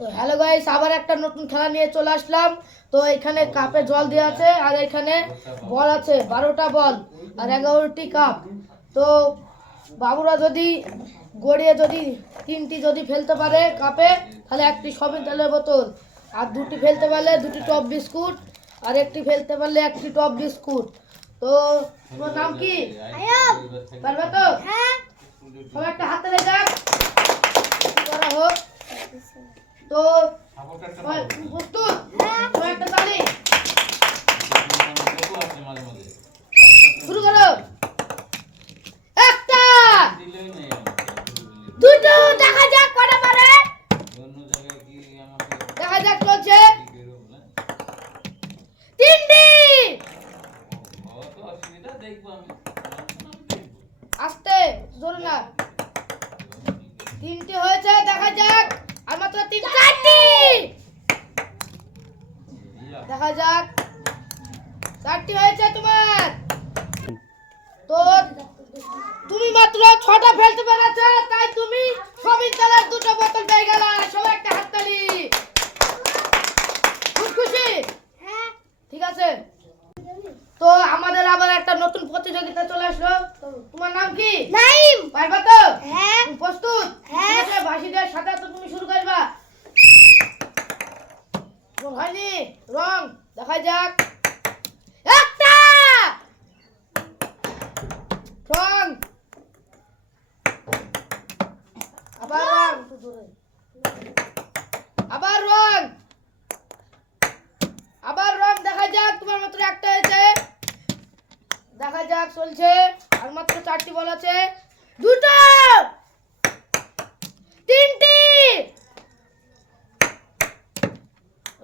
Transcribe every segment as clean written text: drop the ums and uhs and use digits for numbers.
তো hello guys, আবার একটা নতুন খেলা নিয়ে চলে আসলাম। তো এখানে কাপে জল দেওয়া আছে আর এখানে বল আছে 12টা বল আর 11টি কাপ। তো বাবুরা যদি গড়িয়ে যদি 3টি যদি ফেলতে পারে কাপে, তাহলে একটি সবিন তেলের বোতল, আর 2টি ফেলতে পারলে 2টি টপ বিস্কুট, আর একটি ফেলতে পারলে একটি টপ বিস্কুট। তো তোমার নাম কি? পারবে তো? হ্যাঁ। সবাই একটা হাতে রেখে যাক, করা হোক। তো প্রস্তুত? হ্যাঁ। একটা তালি শুরু করো। একটা, দুটো, দেখা যাক কটা পারে। দেখা যাক, চলছে। তিনটি, আস্তে জোরে না। তিনটি হয়েছে, দেখা যাক। আর মাত্র 4টি, দেখা যাক। 4টি হয়েছে তোমার। তো তুমি মাত্র 6টা ফেলতে পেরেছো, তাই তুমি সবিন তেলের 2টো বোতল পেয়ে গেলা। সবাই একটা হাততালি। খুব খুশি? হ্যাঁ। ঠিক আছে। তো আমাদের আবার একটা নতুন প্রতিযোগিতা চলে আসলো। তো তোমার নাম কি? নাইম। পারবা তো? হ্যাঁ। প্রস্তুত? হ্যাঁ। বাঁশিদের সাথে তো তুমি শুরু করবা। হয়নি, রং, দেখা যাক। একটা, রং, আবার রং, আবার রং, আবার রং, দেখা যাক। তোমার মাত্র একটা হয়েছে, দেখা যাক। চলছে, আর মাত্র 4টি বল আছে। 2টো, 3টি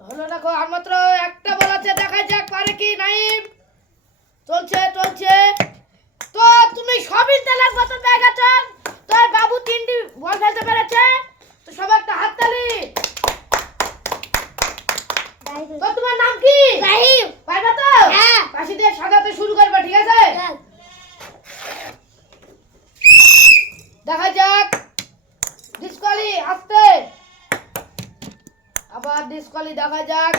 হলো। দেখো, আর মাত্র একটা বল আছে, দেখা যাক পারে কি নাইম। চলছে চলছে। তো তুমি সবিন তেলের বোতল পেয়ে গেছো। তো বাবু 3টি বল ফেলতে পেরেছে। তো সবাই একটা হাততালি। তো তোমার নাম কি? রাহিম। পারবা তো? হ্যাঁ। পাশে দিয়ে সাজাতে শুরু করবা, ঠিক আছে? হ্যাঁ। দেখা যাক। ডিসকালি, আস্তে। আবার ডিসকালি, দেখা যাক।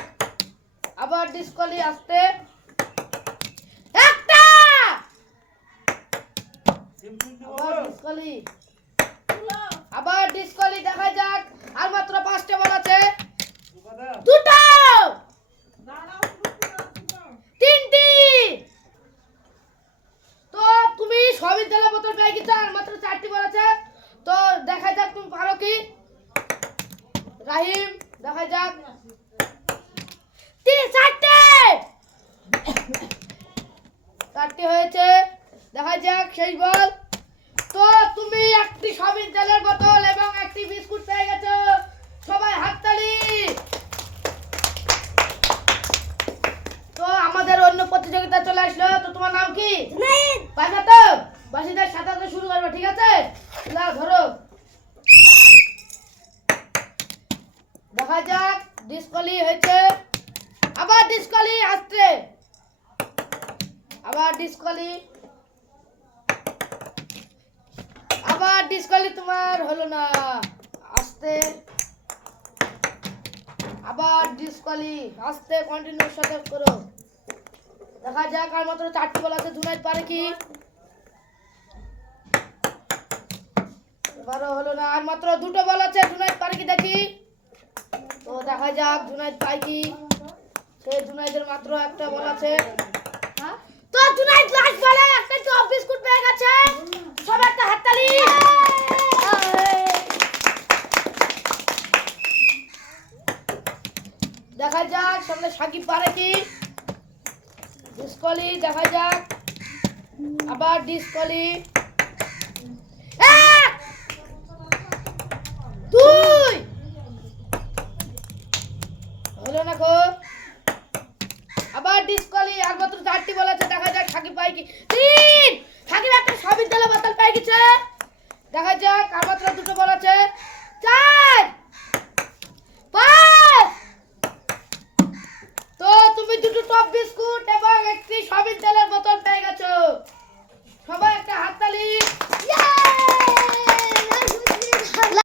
আবার ডিসকালি, আস্তে। একটা, আবার ডিসকালি, আবার ডিসকালি, দেখা যাক। আর মাত্র 5টা বল আছে। 2টো, 3টি। তো তুমি সবিন তেলের বোতল পেয়ে গেছো, আর মাত্র 4টি বল আছে। তো দেখা যাক তুমি পারো কি। রাহিম, দেখা যাক। 4টি হয়েছে, দেখা যাক। শেষ বল। তো তুমি একটি সবিন তেলের বোতল এবং একটি বিস্কুট পেয়ে গেছো। সবাই হাততালি। তো আমাদের অন্য প্রতিযোগিতা চলে আসলো। তো তোমার নাম কি? পারবে তো? বাসিদের সাথে শুরু করবে, ঠিক আছে? নাও, ধরো। দেখা যাক। ডিসকালি হয়েছে, আবার ডিসকালি, আস্তে। আবার ডিসকালি, আবার ডিসকালি, তোমার হলো না, আস্তে। আবার ডিসকালি, আস্তে। কন্টিনিউ সাথে করো। দেখা যাক। আর মাত্র 4টি বল আছে। জুনাইদ পারে কি? এবারও হলো না। আর মাত্র 2টো বল আছে। জুনাইদ পারে কি দেখি। তো দেখা যাক জুনাইদ পায় কি। সে জুনাইদের মাত্র একটা বল আছে। তো জুনাইদ লাস্ট বলে একটা টপ বিস্কুট পেয়ে গেছে। সব একটা হাততালি। দেখা যাক সামনে সাকিব পারে কি। ডিসকালি, দেখা যাক। আবার ডিসকালি। 1, 2 হলো না গো। আবার ডিসকালি। আর মাত্র 4টি বল আছে। দেখা যাক সাকিব পায় কি। 3, সাকিব একটা সবিন তেলের বোতল পেয়ে গেছে। দেখা যাক। আর মাত্র 2টো বল আছে।